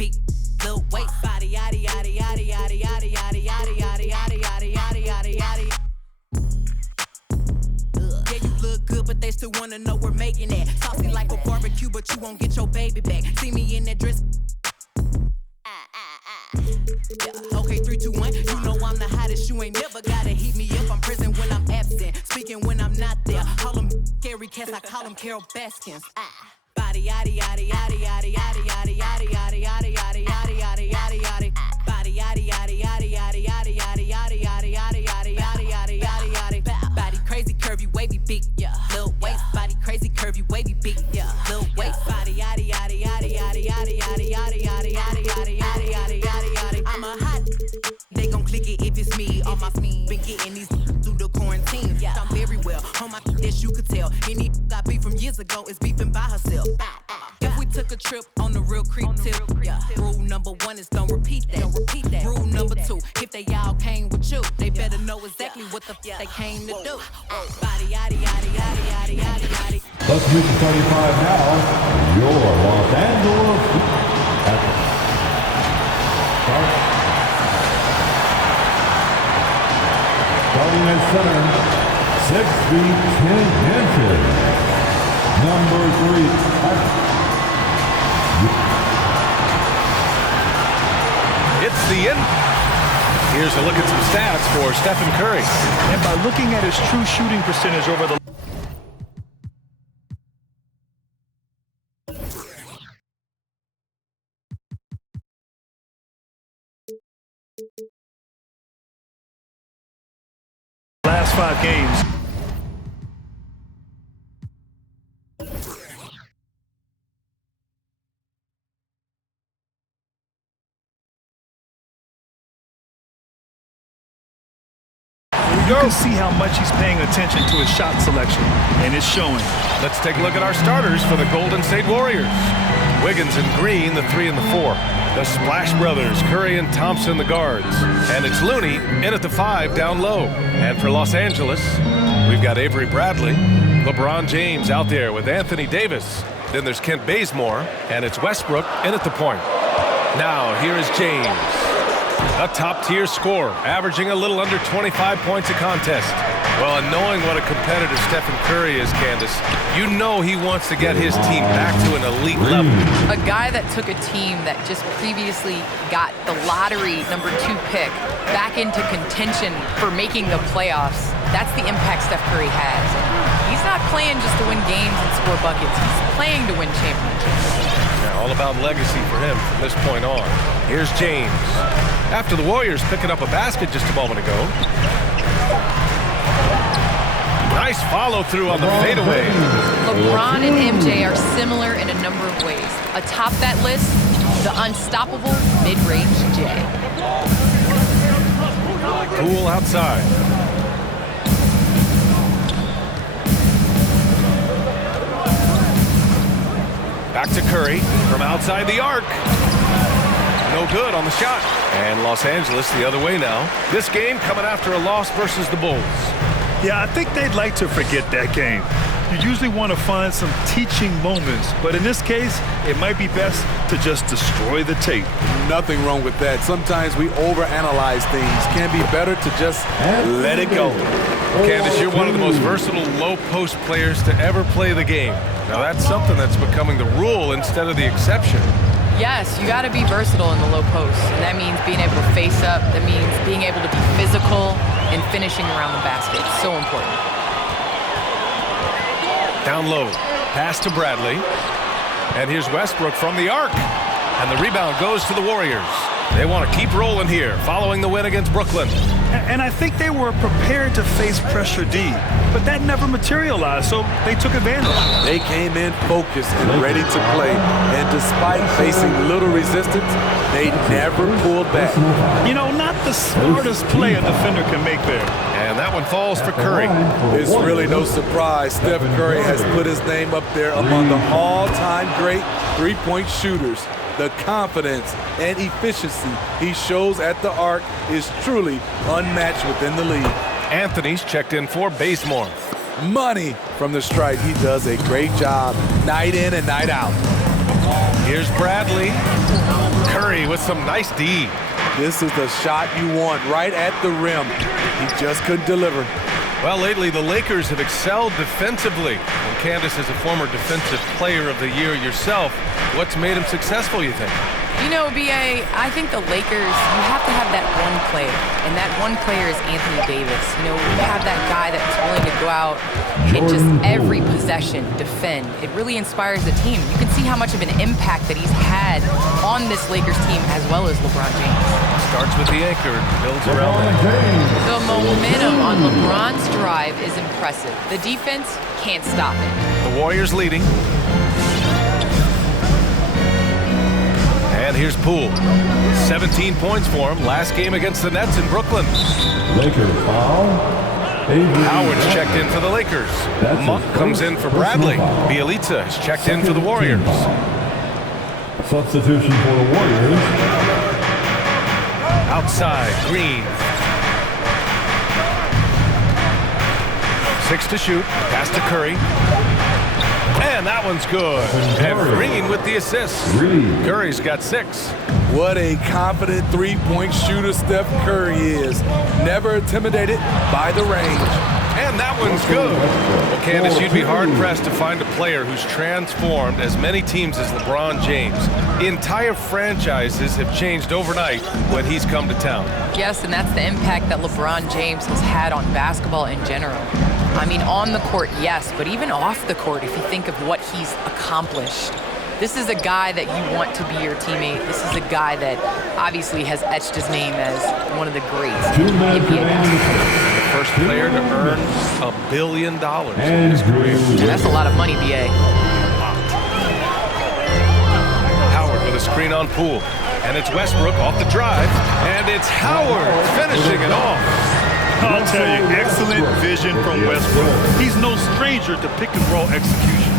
big little waist. Body, yaddy, yaddy, yaddy, yaddy, yaddy, yaddy, yaddy, yaddy, yaddy, yaddy, yaddy, yaddy, yaddy. Yeah, you look good, but they still wanna know we're making it. Saucy like a barbecue, but you won't get your baby back. See me in that dress. Yeah. Okay, 3, 2, 1. You know I'm the hottest. You ain't never gotta heat me up. I'm present when I'm absent, speaking when I'm not there. Call them scary cats, I call them Carol Baskins. Body, yaddy, yaddy, yaddy, yaddy, yaddy, yaddy, yaddy, yaddy, yaddy, yaddy, yaddy, yaddy, yaddy, yaddy. Body, yaddy, yaddy, yaddy, yaddy, yaddy, yaddy, yaddy, yaddy, yaddy, yaddy, yaddy, yaddy, yaddy, yaddy. Body crazy, curvy, wavy, big, yeah. Little waist. Body crazy, curvy, wavy, big, yeah. Little waist. Body, yaddy, yaddy, yaddy, yaddy, yaddy, yaddy, yaddy, yaddy, yaddy, yaddy, yaddy, yaddy, yaddy, yaddy. I'm a hot. They gon' click it if it's me. All my been getting these through the quarantine. I'm very well on my as you could tell. Any I beef from years ago is beefing by herself. If we took a trip on the real creep tip, yeah. Rule number 1 is don't repeat that. Rule number 2, if they all came with you, they better know exactly what the they came to do. Body, yaddy, yaddy, yaddy, yaddy, yaddy, yaddy. Let's move to 35 now. Your Los Angeles starting at center, 6 feet 10 inches. Number 3. It's the end. Here's a look at some stats for Stephen Curry. And by looking at his true shooting percentage over the last 5 games. You can see how much he's paying attention to his shot selection, and it's showing. Let's take a look at our starters for the Golden State Warriors. Wiggins and Green, the 3 and the 4. The Splash Brothers, Curry and Thompson, the guards. And it's Looney in at the 5 down low. And for Los Angeles, we've got Avery Bradley, LeBron James out there with Anthony Davis. Then there's Kent Bazemore, and it's Westbrook in at the point. Now, here is James. A top-tier scorer, averaging a little under 25 points a contest. Well, and knowing what a competitor Stephen Curry is, Candace, you know he wants to get his team back to an elite level. A guy that took a team that just previously got the lottery number 2 pick back into contention for making the playoffs. That's the impact Steph Curry has. He's not playing just to win games and score buckets. He's playing to win championships. Yeah, all about legacy for him from this point on. Here's James. After the Warriors picking up a basket just a moment ago. Nice follow-through on the fadeaway. LeBron and MJ are similar in a number of ways. Atop that list, the unstoppable mid-range J. Cool outside. Back to Curry from outside the arc. No good on the shot. And Los Angeles the other way now. This game coming after a loss versus the Bulls. Yeah, I think they'd like to forget that game. You usually want to find some teaching moments, but in this case, it might be best to just destroy the tape. Nothing wrong with that. Sometimes we overanalyze things. Can be better to just let it go. Candace, you're one of the most versatile low-post players to ever play the game. Now, that's something that's becoming the rule instead of the exception. Yes, you got to be versatile in the low post, and that means being able to face up. That means being able to be physical and finishing around the basket. It's so important. Down low, pass to Bradley. And here's Westbrook from the arc. And the rebound goes to the Warriors. They want to keep rolling here, following the win against Brooklyn. And I think they were prepared to face pressure D, but that never materialized, so they took advantage. They came in focused and ready to play, and despite facing little resistance, they never pulled back. You know, not the smartest play a defender can make there. And that one falls for Curry. It's really no surprise Steph Curry has put his name up there among the all-time great three-point shooters. The confidence and efficiency he shows at the arc is truly unmatched within the league. Anthony's checked in for Bazemore. Money from the stripe. He does a great job night in and night out. Here's Bradley. Curry with some nice D. This is the shot you want, right at the rim. He just couldn't deliver. Well, lately the Lakers have excelled defensively. And Candace is a former defensive player of the year yourself. What's made him successful, you think? You know, B.A., I think the Lakers, you have to have that one player, and that one player is Anthony Davis. You know, you have that guy that's willing to go out and just every possession defend. It really inspires the team. You can see how much of an impact that he's had on this Lakers team as well as LeBron James. Starts with the anchor, builds around that. The momentum on LeBron's drive is impressive. The defense can't stop it. The Warriors leading. And here's Poole. 17 points for him. Last game against the Nets in Brooklyn. Laker foul. Howard's checked in for the Lakers. Monk comes in for Bradley. Bielitsa has checked in for the Warriors. Substitution for the Warriors. Outside, Green. 6 to shoot. Pass to Curry. And that one's good. And Green with the assist. Curry's got 6. What a confident three-point shooter Steph Curry is. Never intimidated by the range. And that one's good. Well, Candace, you'd be hard-pressed to find a player who's transformed as many teams as LeBron James. Entire franchises have changed overnight when he's come to town. Yes, and that's the impact that LeBron James has had on basketball in general. I mean, on the court, yes, but even off the court, if you think of what he's accomplished. This is a guy that you want to be your teammate. This is a guy that obviously has etched his name as one of the greats in NBA basketball. The first player to earn $1 billion in his career. That's a lot of money, B.A. Howard with a screen on Poole. And it's Westbrook off the drive. And it's Howard finishing it off. I'll tell you, excellent vision from Westbrook. He's no stranger to pick-and-roll execution.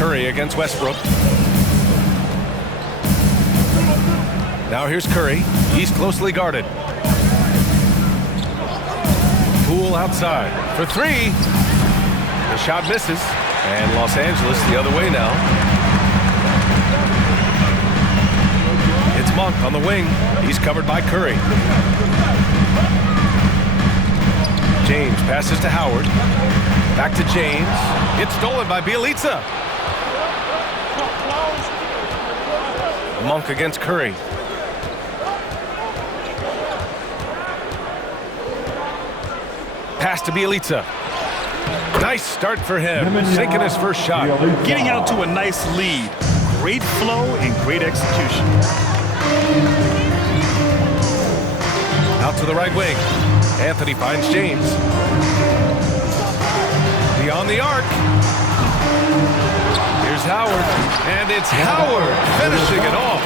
Curry against Westbrook. Now here's Curry. He's closely guarded. Poole outside for 3. The shot misses. And Los Angeles the other way now. It's Monk on the wing. He's covered by Curry. James passes to Howard. Back to James. It's stolen by Bielitsa. Monk against Curry. Pass to Bielitsa. Nice start for him. Sinking his first shot. Getting out to a nice lead. Great flow and great execution. Out to the right wing. Anthony finds James. Beyond the arc. Here's Howard. And it's Howard finishing it off.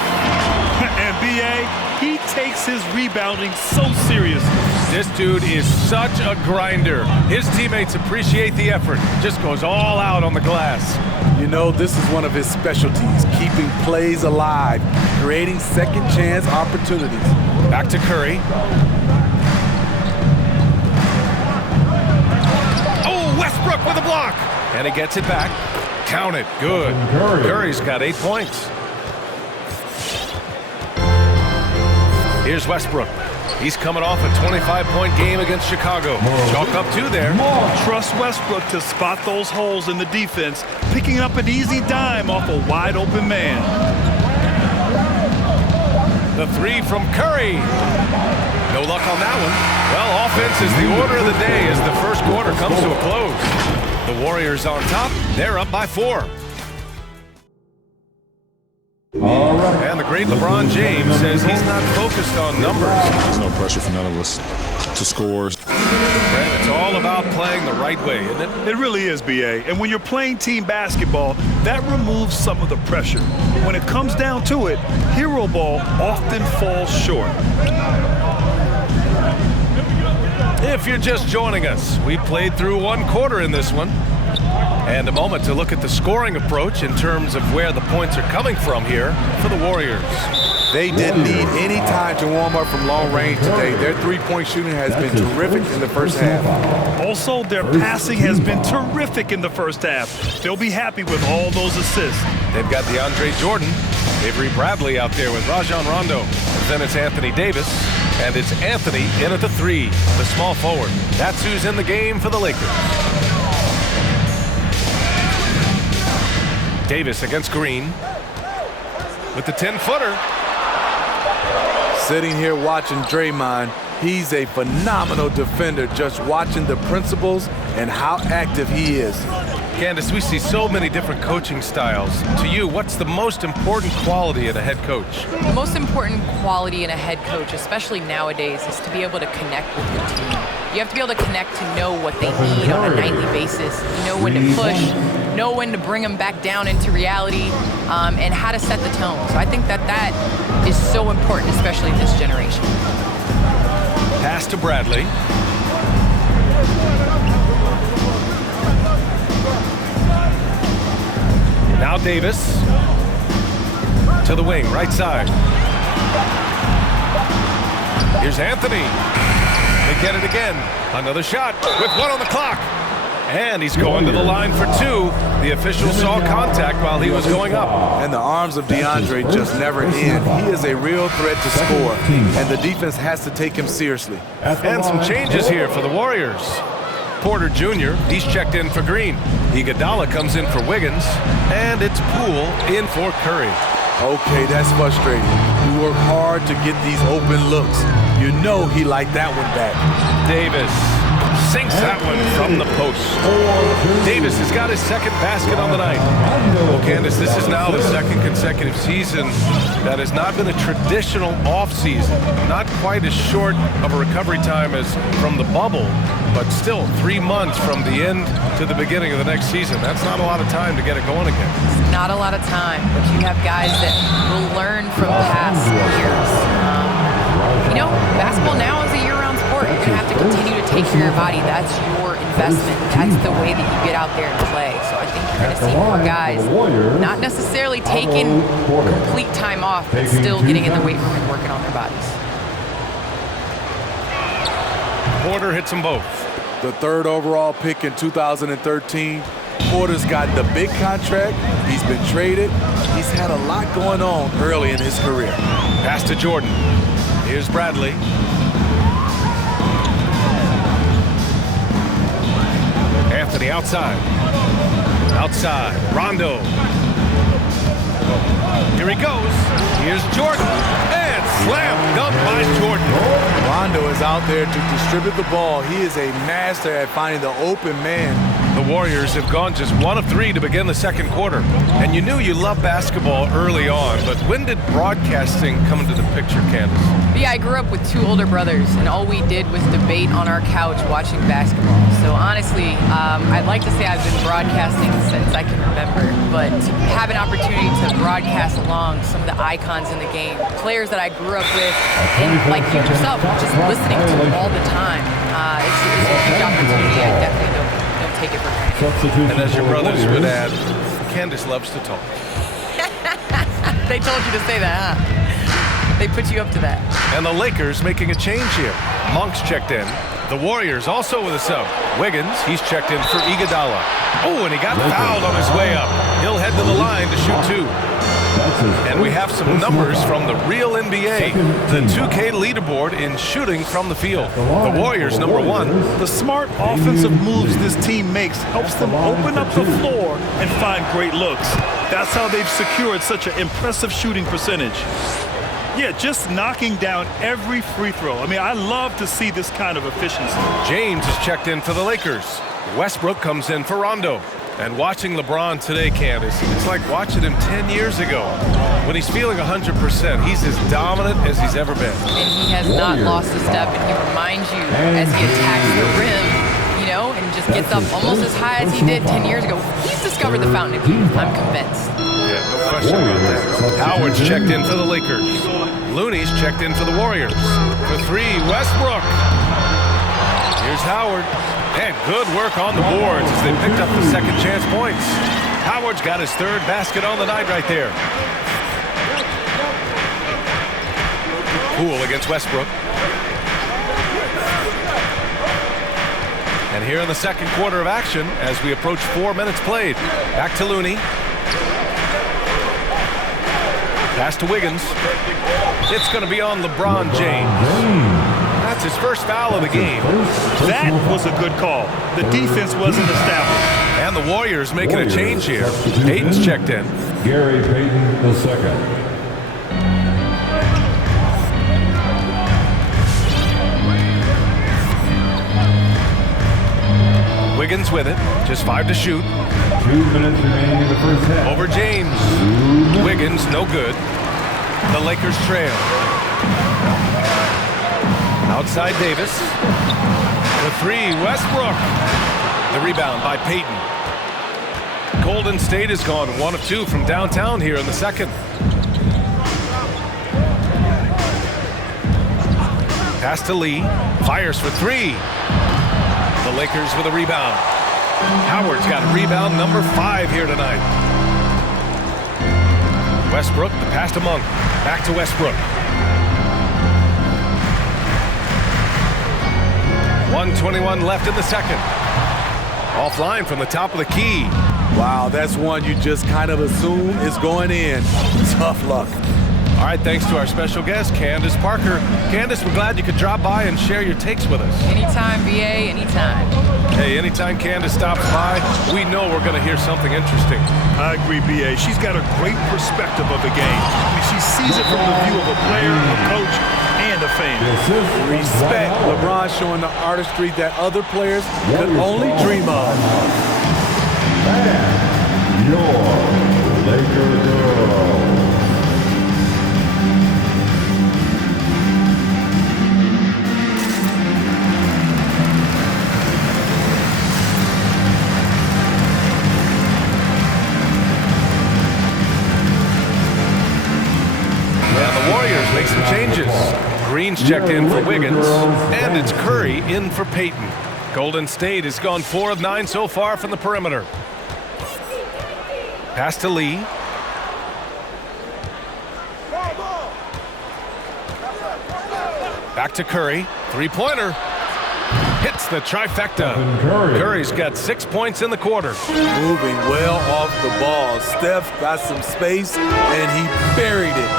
And B.A., he takes his rebounding so seriously. This dude is such a grinder. His teammates appreciate the effort. Just goes all out on the glass. You know, this is one of his specialties, keeping plays alive, creating second chance opportunities. Back to Curry. Oh, Westbrook with a block. And he gets it back. Count it. Good. Curry's got 8 points. Here's Westbrook. He's coming off a 25-point game against Chicago. Chalk up 2 there. Trust Westbrook to spot those holes in the defense, picking up an easy dime off a wide-open man. The 3 from Curry. No luck on that one. Well, offense is the order of the day as the first quarter comes to a close. The Warriors on top. They're up by 4. And the great LeBron James says he's not focused on numbers. There's no pressure for none of us to score. And it's all about playing the right way, isn't it? It really is, B.A. And when you're playing team basketball, that removes some of the pressure. When it comes down to it, hero ball often falls short. If you're just joining us, we played through 1 quarter in this one. And a moment to look at the scoring approach in terms of where the points are coming from here for the Warriors. They didn't need any time to warm up from long range today. Their three-point shooting has been terrific in the first half. Also, their passing has been terrific in the first half. They'll be happy with all those assists. They've got DeAndre Jordan, Avery Bradley out there with Rajon Rondo. Then it's Anthony Davis, and it's Anthony in at the 3, the small forward. That's who's in the game for the Lakers. Davis against Green with the 10-footer. Sitting here watching Draymond, he's a phenomenal defender, just watching the principles and how active he is. Candace, we see so many different coaching styles. To you, what's the most important quality in a head coach? The most important quality in a head coach, especially nowadays, is to be able to connect with your team. You have to be able to connect to know what they need on a nightly basis, know when to push, know when to bring them back down into reality, and how to set the tone. So I think that is so important, especially in this generation. Pass to Bradley. Now Davis to the wing, right side. Here's Anthony. They get it again. Another shot with 1 on the clock. And he's going to the line for 2. The official saw contact while he was going up. And the arms of DeAndre just never end. He is a real threat to score, and the defense has to take him seriously. And some changes here for the Warriors. Porter Jr., he's checked in for Green. Iguodala comes in for Wiggins, and it's Poole in for Curry. Okay, that's frustrating. You work hard to get these open looks. You know he liked that one back. Davis sinks that one from the post. Davis has got his second basket on the night. Well, Candace, this is now the second consecutive season that has not been a traditional offseason. Not quite as short of a recovery time as from the bubble, but still 3 months from the end to the beginning of the next season. That's not a lot of time to get it going again. It's not a lot of time, but you have guys that will learn from past years. You know, basketball now is a year-round sport. You're going to have to continue to take care of your body. That's your investment. That's the way that you get out there and play. So I think you're going to see more guys not necessarily taking complete time off, but still getting in the weight room and working on their bodies. Porter hits them both. The 3rd overall pick in 2013. Porter's got the big contract. He's been traded. He's had a lot going on early in his career. Pass to Jordan. Here's Bradley. Anthony outside. Outside. Rondo. Here he goes. Here's Jordan. And slam dunk by Jordan. Rondo is out there to distribute the ball. He is a master at finding the open man. The Warriors have gone just 1 of 3 to begin the second quarter. And you knew you loved basketball early on, but when did broadcasting come into the picture, Candace? Yeah, I grew up with 2 older brothers, and all we did was debate on our couch watching basketball. So honestly, I'd like to say I've been broadcasting since I can remember, but to have an opportunity to broadcast along some of the icons in the game, players that I grew up with, and like you yourself, just listening to all the time, it's a huge opportunity. I definitely don't take it for granted. And as your brothers would add, Candace loves to talk. They told you to say that, huh? They put you up to that. And the Lakers making a change here. Monk's checked in. The Warriors also with a sub. Wiggins, he's checked in for Iguodala. Oh, and he got fouled on his way up. He'll head to the line to shoot 2. And we have some numbers from the real NBA. The 2K leaderboard in shooting from the field. The Warriors, number 1. The smart offensive moves this team makes helps them open up the floor and find great looks. That's how they've secured such an impressive shooting percentage. Yeah, just knocking down every free throw. I mean, I love to see this kind of efficiency. James is checked in for the Lakers. Westbrook comes in for Rondo. And watching LeBron today, Candace, it's like watching him 10 years ago. When he's feeling 100%, he's as dominant as he's ever been. And he has not lost a step, and he reminds you as he attacks the rim, you know, and just gets up almost as high as he did 10 years ago. He's discovered the fountain of youth, I'm convinced. Yeah, no question about that. Howard's checked in for the Lakers. Looney's checked in for the Warriors. For 3, Westbrook. Here's Howard. And good work on the boards as they picked up the second chance points. Howard's got his 3rd basket on the night right there. Poole against Westbrook. And here in the second quarter of action, as we approach 4 minutes played. Back to Looney. Pass to Wiggins. It's going to be on LeBron James. That's his first foul of the game. That was a good call. The defense wasn't established. And the Warriors making a change here. Payton's checked in. Gary Payton the second. Wiggins with it. Just 5 to shoot. 2 minutes remaining in the first half. Over James. Wiggins, no good. The Lakers trail. Outside Davis. The three, Westbrook. The rebound by Payton. Golden State has gone 1 of 2 from downtown here in the second. Pass to Lee. Fires for 3. The Lakers with a rebound. Howard's got rebound number 5 here tonight. Westbrook, the pass to Monk. Back to Westbrook. 1:21 left in the second. Offline from the top of the key. Wow, that's one you just kind of assume is going in. Tough luck. All right, thanks to our special guest, Candace Parker. Candace, we're glad you could drop by and share your takes with us. Anytime, BA, anytime. Hey, anytime Candace stops by, we know we're going to hear something interesting. I agree, BA. She's got a great perspective of the game. I mean, she sees it from the view of a player, a coach, and a fan. Respect. LeBron showing the artistry that other players could only dream of. And your Laker girl. Make some changes. Green's checked in for Wiggins, and it's Curry in for Payton. Golden State has gone 4 of 9 so far from the perimeter. Pass to Lee. Back to Curry. Three-pointer. Hits the trifecta. Curry's got 6 points in the quarter. Moving well off the ball. Steph got some space, and he buried it.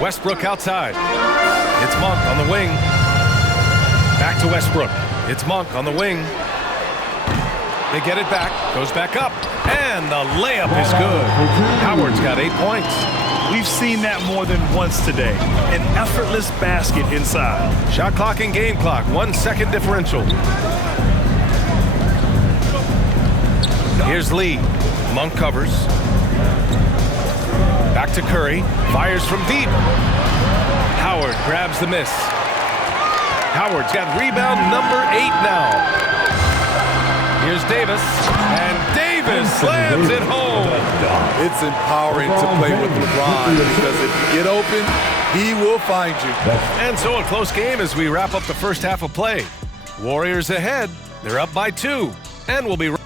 Westbrook outside. It's Monk on the wing. Back to Westbrook. It's Monk on the wing. They get it back. Goes back up. And the layup is good. Howard's got 8 points. We've seen that more than once today. An effortless basket inside. Shot clock and game clock. 1 second differential. Here's Lee. Monk covers. Back to Curry. Fires from deep. Howard grabs the miss. Howard's got rebound number 8 now. Here's Davis. And Davis slams it home. It's empowering to play with LeBron because if you get open, he will find you. And so a close game as we wrap up the first half of play. Warriors ahead. They're up by 2. And we'll be right.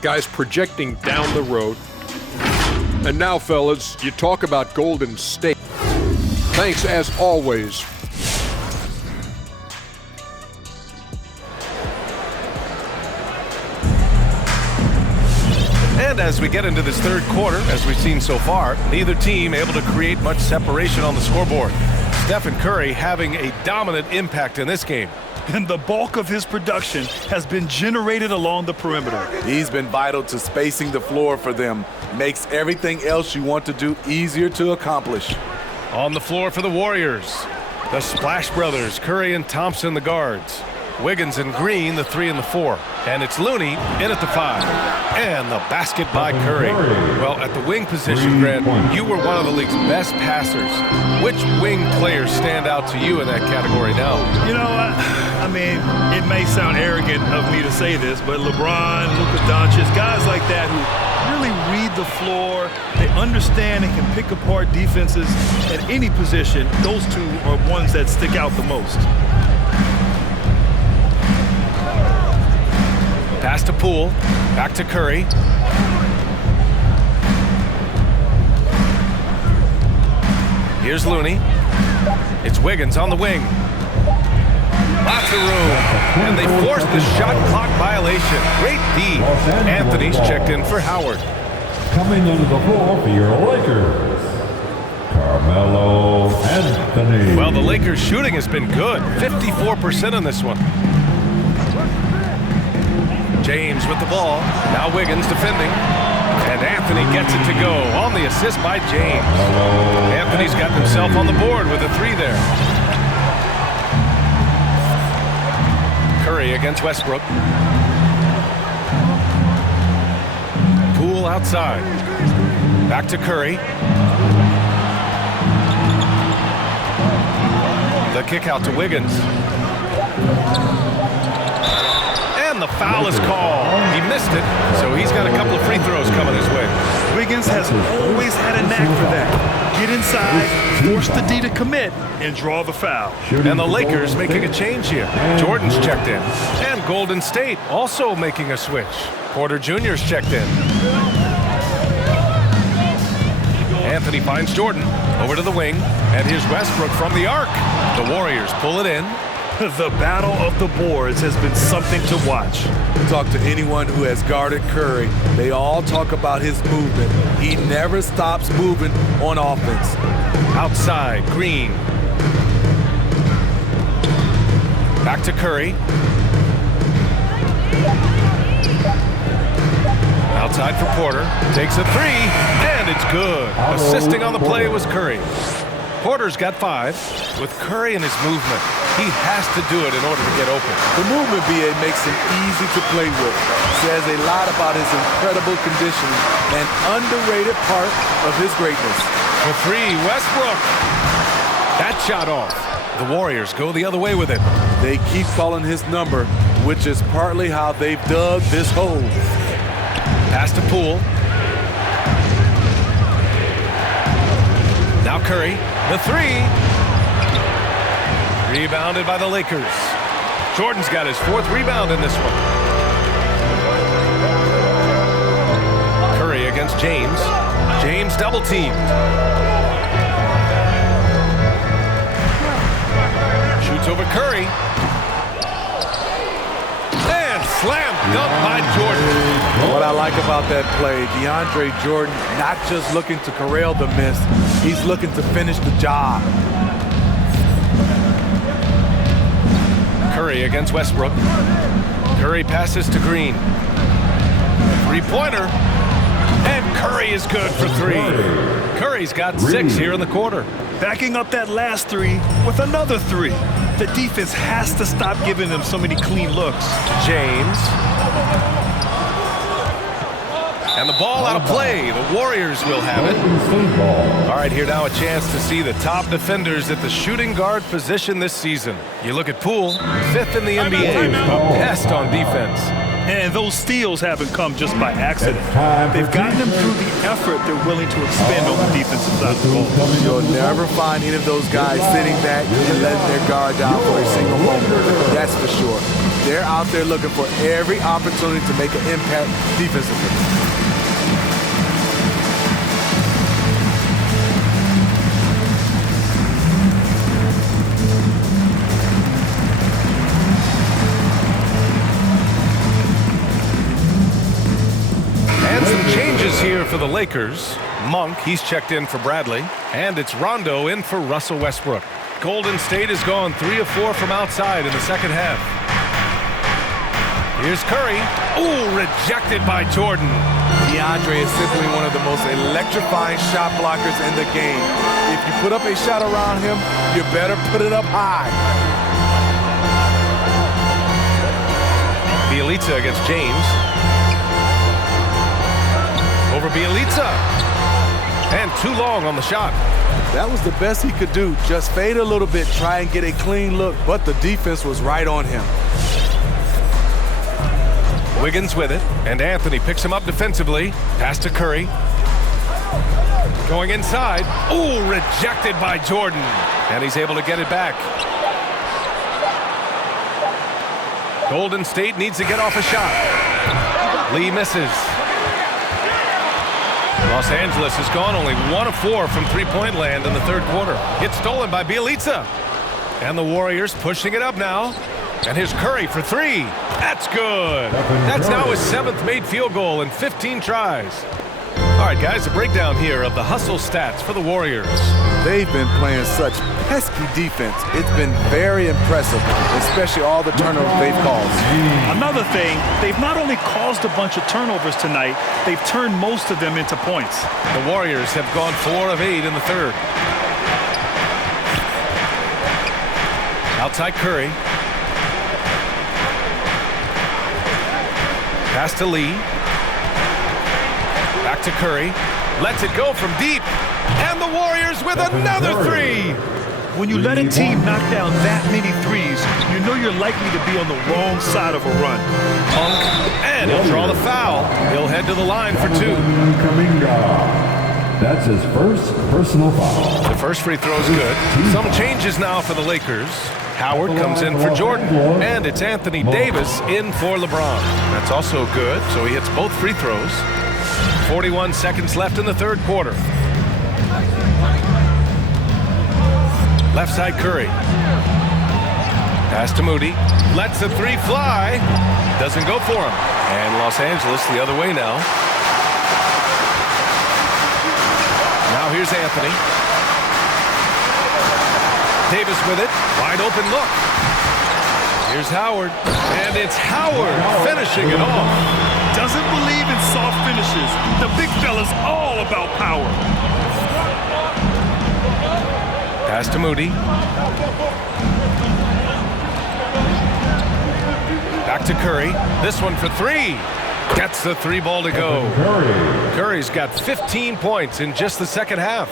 Guys projecting down the road. And now, fellas, you talk about Golden State. Thanks, as always. And as we get into this third quarter, as we've seen so far, neither team able to create much separation on the scoreboard. Stephen Curry having a dominant impact in this game. And the bulk of his production has been generated along the perimeter. He's been vital to spacing the floor for them. Makes everything else you want to do easier to accomplish. On the floor for the Warriors, the Splash Brothers, Curry and Thompson, the guards. Wiggins and Green, the 3 and the 4. And it's Looney in at the 5. And the basket by Curry. Well, at the wing position, Grant, you were one of the league's best passers. Which wing players stand out to you in that category now? You know, I mean, it may sound arrogant of me to say this, but LeBron, Luka Doncic, guys like that who really read the floor, they understand and can pick apart defenses at any position. Those two are ones that stick out the most. Pass Pass to Poole. Back to Curry. Here's Looney. It's Wiggins on the wing. Lots of room. And they forced the shot clock violation. Great D. Anthony's checked in for Howard. Coming into the floor for your Lakers, Carmelo Anthony. Well, the Lakers' shooting has been good. 54% on this one. James with the ball. Now Wiggins defending. And Anthony gets it to go on the assist by James. Anthony's got himself on the board with a 3 there. Curry against Westbrook. Poole outside. Back to Curry. The kick out to Wiggins. And the foul is called. He missed it, so he's got a couple of free throws coming his way. Wiggins has always had a knack for that. Get inside, force the D to commit, and draw the foul. And the Lakers making a change here. Jordan's checked in. And Golden State also making a switch. Porter Jr.'s checked in. Anthony finds Jordan over to the wing. And here's Westbrook from the arc. The Warriors pull it in. The battle of the boards has been something to watch. Talk to anyone who has guarded Curry. They all talk about his movement. He never stops moving on offense. Outside, Green. Back to Curry. Outside for Porter. Takes a 3, and it's good. Assisting on the play was Curry. Porter's got 5. With Curry and his movement, he has to do it in order to get open. The movement, BA, makes him easy to play with. Says a lot about his incredible conditioning, an underrated part of his greatness. For 3, Westbrook. That shot off. The Warriors go the other way with it. They keep calling his number, which is partly how they've dug this hole. Pass to Poole. Now Curry, the 3. Rebounded by the Lakers. Jordan's got his 4th rebound in this one. Curry against James. James double teamed. Shoots over Curry. And slam dunk by Jordan. What I like about that play, DeAndre Jordan not just looking to corral the miss, he's looking to finish the job. Curry against Westbrook. Curry passes to Green. 3-pointer. And Curry is good for 3. Curry's got 6 here in the quarter. Backing up that last 3 with another 3. The defense has to stop giving them so many clean looks. James. And the ball out of play. The Warriors will have it. All right, here now a chance to see the top defenders at the shooting guard position this season. You look at Poole, 5th in the NBA, a pest on defense. And those steals haven't come just by accident. They've gotten them through the effort they're willing to expend on the defensive side of the ball. You'll never find any of those guys sitting back and letting their guard down for a single moment. That's for sure. They're out there looking for every opportunity to make an impact defensively. Here for the Lakers. Monk, he's checked in for Bradley. And it's Rondo in for Russell Westbrook. Golden State has gone 3 of 4 from outside in the second half. Here's Curry. Ooh, rejected by Jordan. DeAndre is simply one of the most electrifying shot blockers in the game. If you put up a shot around him, you better put it up high. Bielitsa against James. Over Bielitsa. And too long on the shot. That was the best he could do. Just fade a little bit, try and get a clean look, but the defense was right on him. Wiggins with it, and Anthony picks him up defensively. Pass to Curry. Going inside. Ooh, rejected by Jordan. And he's able to get it back. Golden State needs to get off a shot. Lee misses. Los Angeles has gone only 1 of 4 from three-point land in the third quarter. It's stolen by Bielitsa. And the Warriors pushing it up now. And here's Curry for 3. That's good. That's now his 7th made field goal in 15 tries. All right, guys, a breakdown here of the hustle stats for the Warriors. They've been playing such pesky defense. It's been very impressive, especially all the turnovers they've caused. Another thing, they've not only caused a bunch of turnovers tonight, they've turned most of them into points. The Warriors have gone 4 of 8 in the third. Outside Curry. Pass to Lee. Back to Curry. Lets it go from deep. And the Warriors with another 3. When you let a team knock down that many threes, you know you're likely to be on the wrong side of a run. Punk. And he'll draw the foul. He'll head to the line for 2. That's his first personal foul. The first free throw is good. Some changes now for the Lakers. Howard comes in for Jordan, and it's Anthony Davis in for LeBron. That's also good, so he hits both free throws. 41 seconds left in the third quarter. Left side Curry. Pass to Moody. Lets the 3 fly. Doesn't go for him. And Los Angeles the other way now. Now here's Anthony. Davis with it. Wide open look. Here's Howard. And it's Howard finishing it off. Doesn't believe in soft finishes. The big fella's all about power. Pass to Moody. Back to Curry. This one for 3. Gets the 3 ball to go. Curry's got 15 points in just the second half.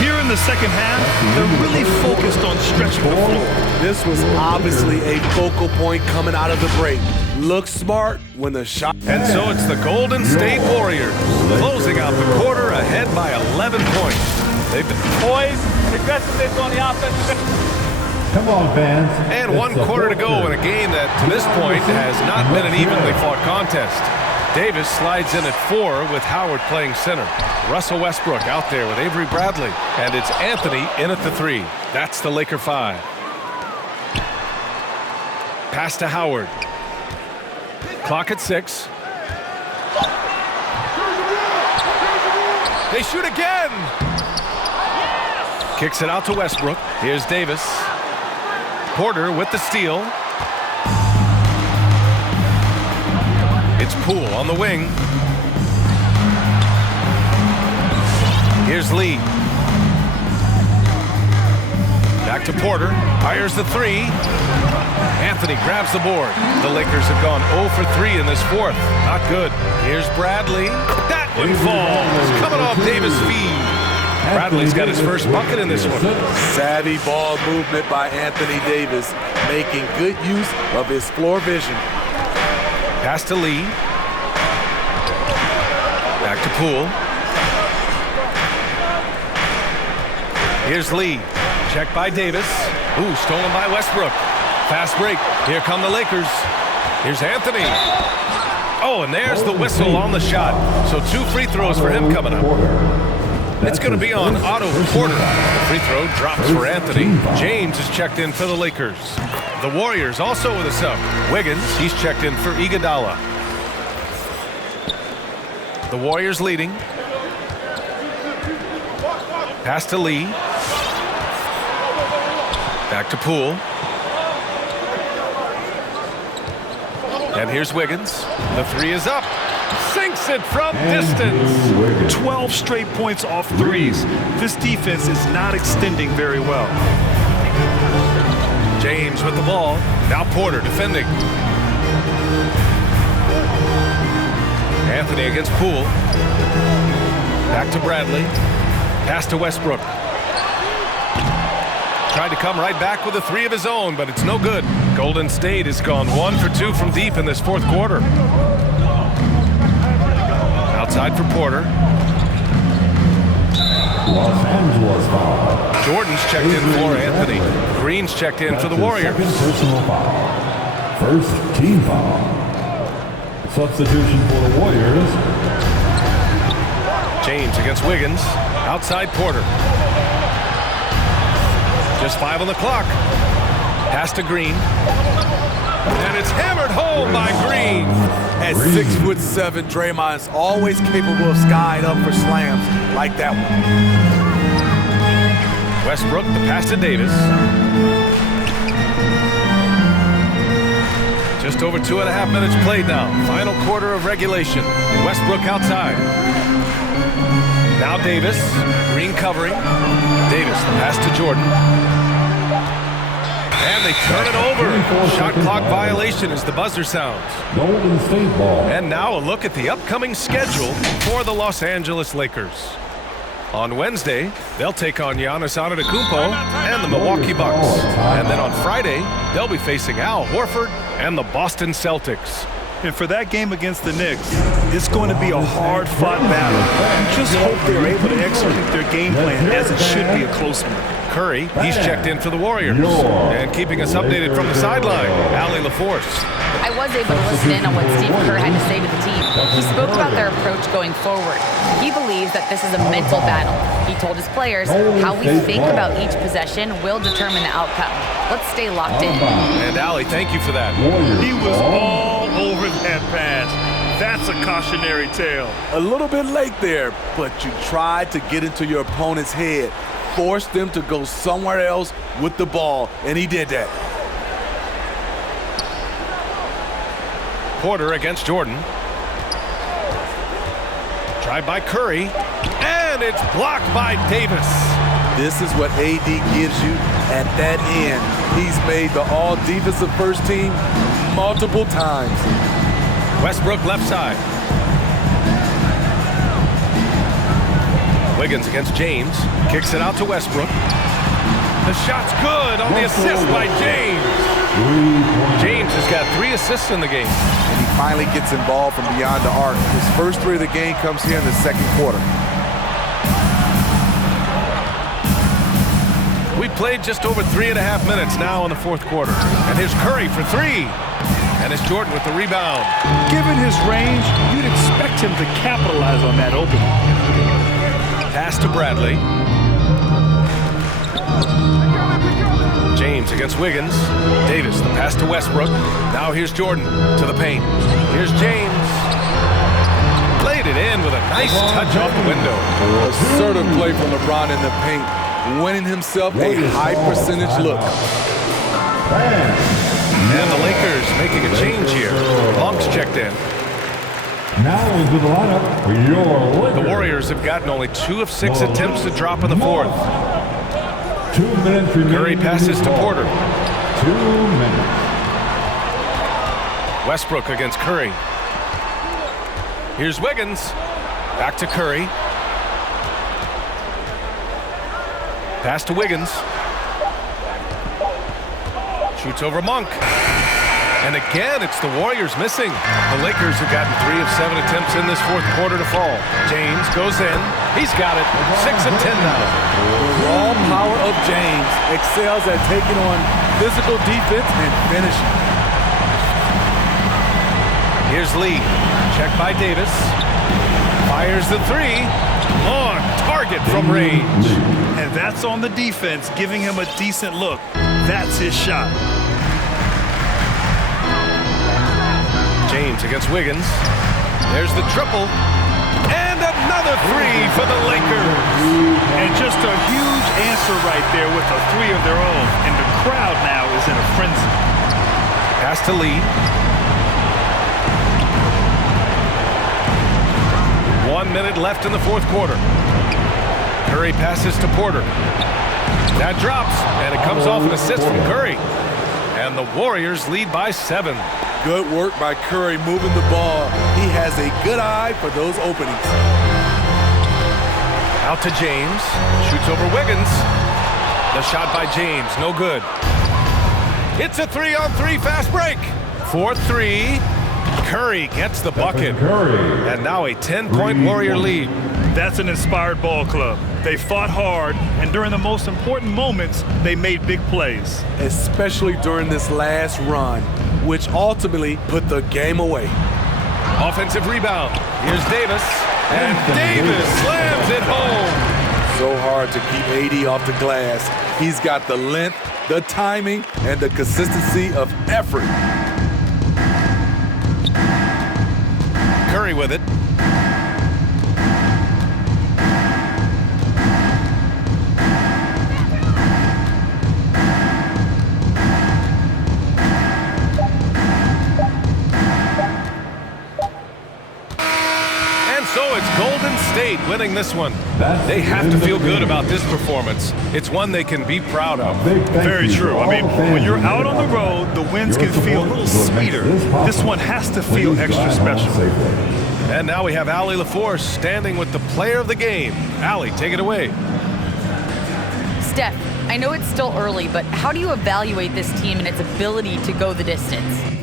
Here in the second half, they're really focused on stretching the floor. This was obviously a focal point coming out of the break. Look smart when the shot. And so it's the Golden State Warriors closing out the quarter ahead by 11 points. They've been poised. Aggressiveness on the offense. Come on, fans. And 1 quarter to go in a game that, to this point, has not been an evenly fought contest. Davis slides in at 4 with Howard playing center. Russell Westbrook out there with Avery Bradley. And it's Anthony in at the 3. That's the Laker 5. Pass to Howard. Clock at 6. They shoot again. Kicks it out to Westbrook. Here's Davis. Porter with the steal. It's Poole on the wing. Here's Lee. Back to Porter. Fires the 3. Anthony grabs the board. The Lakers have gone 0 for 3 in this fourth. Not good. Here's Bradley. That one falls. Coming off Davis' feed. Bradley's got his first bucket in this one. Savvy ball movement by Anthony Davis, making good use of his floor vision. Pass to Lee. Back to Poole. Here's Lee. Checked by Davis. Ooh, stolen by Westbrook. Fast break. Here come the Lakers. Here's Anthony. Oh, and there's the whistle on the shot. So 2 free throws for him coming up. It's going to be on Otto Porter. The free throw drops for Anthony. James is checked in for the Lakers. The Warriors also with a sub. Wiggins, he's checked in for Iguodala. The Warriors leading. Pass to Lee. Back to Poole. And here's Wiggins. The 3 is up. Sinks it from distance. 12 straight points off threes. This defense is not extending very well. James with the ball. Now Porter defending. Anthony against Poole. Back to Bradley. Pass to Westbrook. Tried to come right back with a 3 of his own, but it's no good. Golden State has gone 1 for 2 from deep in this fourth quarter. Outside for Porter. Los Angeles foul. Jordan's checked in for Anthony. Green's checked in for the Warriors. Second personal foul. First team foul. Substitution for the Warriors. James against Wiggins. Outside Porter. Just 5 on the clock. Pass to Green. And it's hammered home by Green. At 6'7", Draymond is always capable of skying up for slams like that one. Westbrook, the pass to Davis. Just over 2.5 minutes played now. Final quarter of regulation. Westbrook outside. Now Davis. Green covering. Davis, the pass to Jordan. And they turn it over. Shot clock violation as the buzzer sounds. Golden State ball. And now a look at the upcoming schedule for the Los Angeles Lakers. On Wednesday, they'll take on Giannis Antetokounmpo and the Milwaukee Bucks. And then on Friday, they'll be facing Al Horford and the Boston Celtics. And for that game against the Knicks, it's going to be a hard-fought battle. You just hope they're able to execute their game plan, as it should be a close one. Curry, he's checked in for the Warriors. And keeping us updated from the sideline, Allie LaForce. I was able to listen in on what Steve Kerr had to say to the team. He spoke about their approach going forward. He believes that this is a mental battle. He told his players how we think about each possession will determine the outcome. Let's stay locked in. And Allie, thank you for that. He was all over that pass. That's a cautionary tale. A little bit late there, but you tried to get into your opponent's head. Forced them to go somewhere else with the ball, and he did that. Porter against Jordan. Tried by Curry, and it's blocked by Davis. This is what AD gives you at that end. He's made the all-defensive first team multiple times. Westbrook left side. Wiggins against James. Kicks it out to Westbrook. The shot's good on the assist by James. James has got 3 assists in the game. And he finally gets involved from beyond the arc. His first 3 of the game comes here in the second quarter. We played just over 3.5 minutes now in the fourth quarter. And here's Curry for 3. And it's Jordan with the rebound. Given his range, you'd expect him to capitalize on that opening. Pass to Bradley. James against Wiggins. Davis, the pass to Westbrook. Now here's Jordan to the paint. Here's James. Laid it in with a nice touch off the window. Assertive play from LeBron in the paint, winning himself a high percentage look. And the Lakers making a change here. Monk's checked in. Now into the lineup for your Lakers. The Warriors have gotten only 2 of 6 attempts to drop in the fourth. 2 minutes remaining. Curry passes to Porter. 2 minutes. Westbrook against Curry. Here's Wiggins. Back to Curry. Pass to Wiggins. Shoots over Monk. And again, it's the Warriors missing. The Lakers have gotten 3 of 7 attempts in this fourth quarter to fall. James goes in. He's got it. 6 of 10 now. The raw power of James excels at taking on physical defense and finishing. Here's Lee. Check by Davis. Fires the 3. On target from range. And that's on the defense, giving him a decent look. That's his shot. James against Wiggins. There's the triple. And another 3 for the Lakers. And just a huge answer right there with a 3 of their own. And the crowd now is in a frenzy. Pass to Lee. 1 minute left in the fourth quarter. Curry passes to Porter. That drops, and it comes off an assist from Curry. And the Warriors lead by 7. Good work by Curry moving the ball. He has a good eye for those openings. Out to James. Shoots over Wiggins. The shot by James, no good. It's a 3-on-3 fast break. 4-3. Curry gets the bucket. Curry. And now a 10-point Warrior lead. That's an inspired ball club. They fought hard, and during the most important moments, they made big plays. Especially during this last run, which ultimately put the game away. Offensive rebound. Here's Davis. And Davis slams it home. So hard to keep AD off the glass. He's got the length, the timing, and the consistency of effort. Curry with it. So it's Golden State winning this one. They have to feel good about this performance. It's one they can be proud of. Very true. I mean, when you're out on the road, the wins can feel a little sweeter. This one has to feel extra special. And now we have Allie LaForce standing with the player of the game. Allie, take it away. Steph, I know it's still early, but how do you evaluate this team and its ability to go the distance?